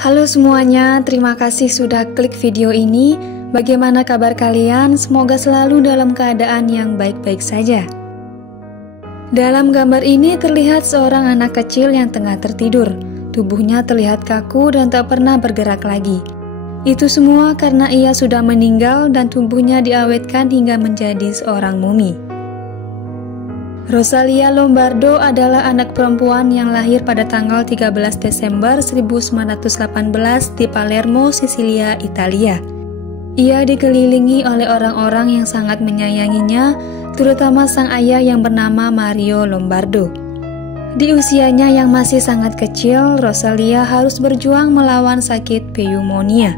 Halo semuanya, terima kasih sudah klik video ini. Bagaimana kabar kalian? Semoga selalu dalam keadaan yang baik-baik saja. Dalam gambar ini terlihat seorang anak kecil yang tengah tertidur. Tubuhnya terlihat kaku dan tak pernah bergerak lagi. Itu semua karena ia sudah meninggal dan tubuhnya diawetkan hingga menjadi seorang mumi. Rosalia Lombardo adalah anak perempuan yang lahir pada tanggal 13 Desember 1918 di Palermo, Sisilia, Italia. Ia dikelilingi oleh orang-orang yang sangat menyayanginya, terutama sang ayah yang bernama Mario Lombardo. Di usianya yang masih sangat kecil, Rosalia harus berjuang melawan sakit pneumonia.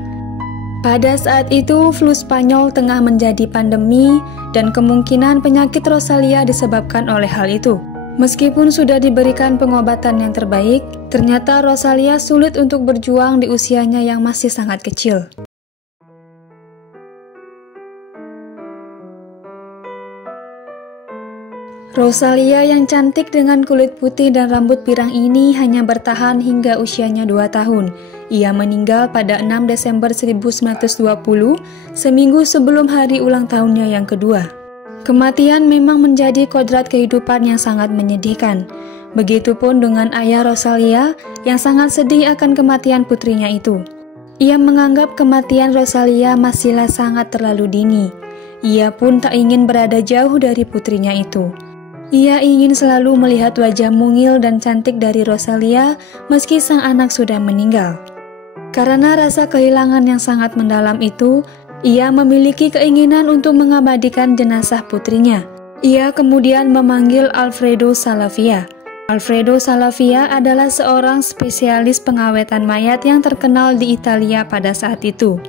Pada saat itu, flu Spanyol tengah menjadi pandemi dan kemungkinan penyakit Rosalia disebabkan oleh hal itu. Meskipun sudah diberikan pengobatan yang terbaik, ternyata Rosalia sulit untuk berjuang di usianya yang masih sangat kecil. Rosalia yang cantik dengan kulit putih dan rambut pirang ini hanya bertahan hingga usianya 2 tahun. Ia meninggal pada 6 Desember 1920, seminggu sebelum hari ulang tahunnya yang kedua. Kematian memang menjadi kodrat kehidupan yang sangat menyedihkan. Begitupun dengan ayah Rosalia yang sangat sedih akan kematian putrinya itu. Ia menganggap kematian Rosalia masihlah sangat terlalu dini. Ia pun tak ingin berada jauh dari putrinya itu. Ia ingin selalu melihat wajah mungil dan cantik dari Rosalia meski sang anak sudah meninggal. Karena rasa kehilangan yang sangat mendalam itu, ia memiliki keinginan untuk mengabadikan jenazah putrinya. Ia kemudian memanggil Alfredo Salavia. Alfredo Salavia adalah seorang spesialis pengawetan mayat yang terkenal di Italia pada saat itu.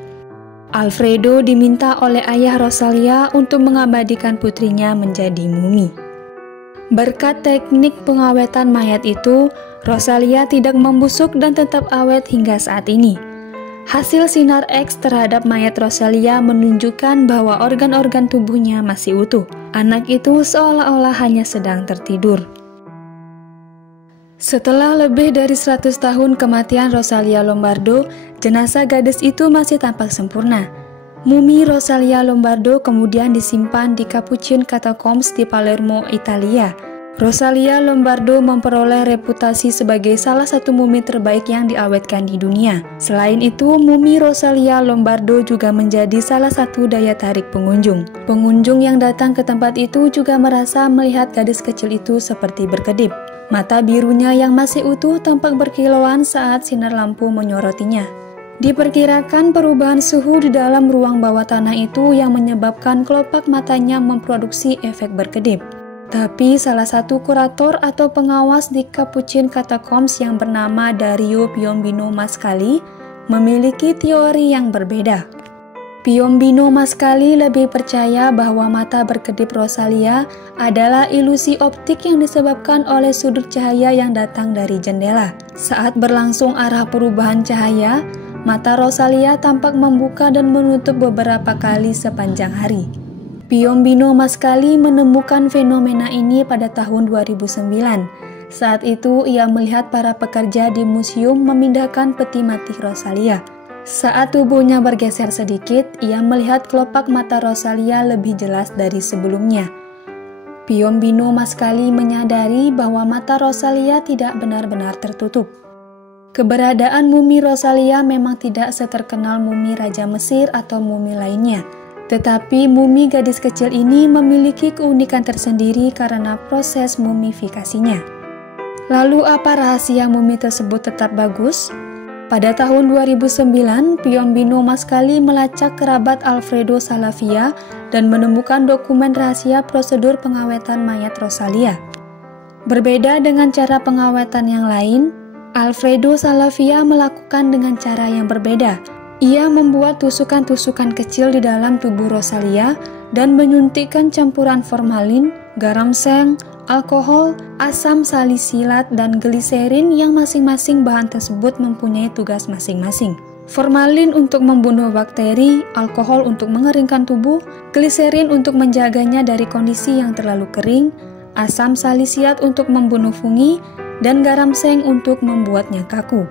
Alfredo diminta oleh ayah Rosalia untuk mengabadikan putrinya menjadi mumi. Berkat teknik pengawetan mayat itu, Rosalia tidak membusuk dan tetap awet hingga saat ini. Hasil sinar X terhadap mayat Rosalia menunjukkan bahwa organ-organ tubuhnya masih utuh. Anak itu seolah-olah hanya sedang tertidur. Setelah lebih dari 100 tahun kematian Rosalia Lombardo, jenazah gadis itu masih tampak sempurna. Mumi Rosalia Lombardo kemudian disimpan di Capuchin Catacombs di Palermo, Italia. Rosalia Lombardo memperoleh reputasi sebagai salah satu mumi terbaik yang diawetkan di dunia. Selain itu, mumi Rosalia Lombardo juga menjadi salah satu daya tarik pengunjung. Pengunjung yang datang ke tempat itu juga merasa melihat gadis kecil itu seperti berkedip. Mata birunya yang masih utuh tampak berkilauan saat sinar lampu menyorotinya. Diperkirakan perubahan suhu di dalam ruang bawah tanah itu yang menyebabkan kelopak matanya memproduksi efek berkedip. Tapi salah satu kurator atau pengawas di Capuchin Catacombs yang bernama Dario Piombino Mascali memiliki teori yang berbeda. Piombino Mascali lebih percaya bahwa mata berkedip Rosalia adalah ilusi optik yang disebabkan oleh sudut cahaya yang datang dari jendela. Saat berlangsung arah perubahan cahaya, mata Rosalia tampak membuka dan menutup beberapa kali sepanjang hari. Piombino Mascali menemukan fenomena ini pada tahun 2009. Saat itu, ia melihat para pekerja di museum memindahkan peti mati Rosalia. Saat tubuhnya bergeser sedikit, ia melihat kelopak mata Rosalia lebih jelas dari sebelumnya. Piombino Mascali menyadari bahwa mata Rosalia tidak benar-benar tertutup. Keberadaan mumi Rosalia memang tidak seterkenal mumi Raja Mesir atau mumi lainnya, tetapi mumi gadis kecil ini memiliki keunikan tersendiri karena proses mumifikasinya. Lalu apa rahasia mumi tersebut tetap bagus? Pada tahun 2009, Piombino Mascali melacak kerabat Alfredo Salavia dan menemukan dokumen rahasia prosedur pengawetan mayat Rosalia. Berbeda dengan cara pengawetan yang lain, Alfredo Salavia melakukan dengan cara yang berbeda. Ia membuat tusukan-tusukan kecil di dalam tubuh Rosalia dan menyuntikkan campuran formalin, garam seng, alkohol, asam salisilat, dan gliserin yang masing-masing bahan tersebut mempunyai tugas masing-masing. Formalin untuk membunuh bakteri, alkohol untuk mengeringkan tubuh, gliserin untuk menjaganya dari kondisi yang terlalu kering, asam salisilat untuk membunuh fungi, dan garam seng untuk membuatnya kaku.